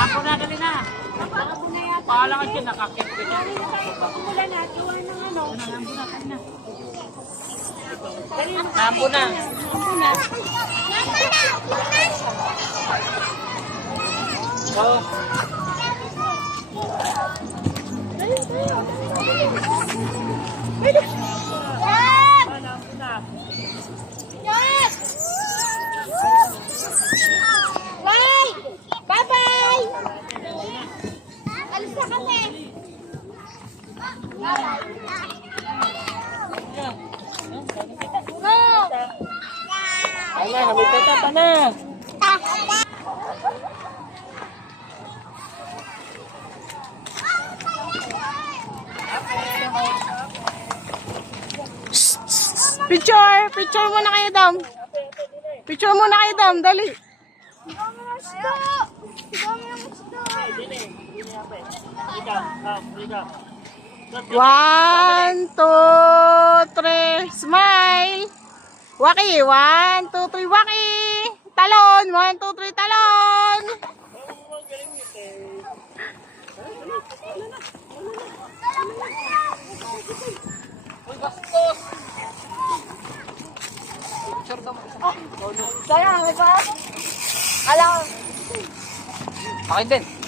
Ako na, dali na. Paala ka dyan, nakakit ka dyan. Wala na, iwan ng ano. Nambo na, kain na. Nambo na. Oo. Ala, hamita pa na. Picture muna kayo, Dam. Picture muna kayo, Dam. Dali. One, two, three, smile. Waki, 1, 2, 3, waki. Talon, 1, 2, 3, talon. Sayang, ito. Alam. Akin din.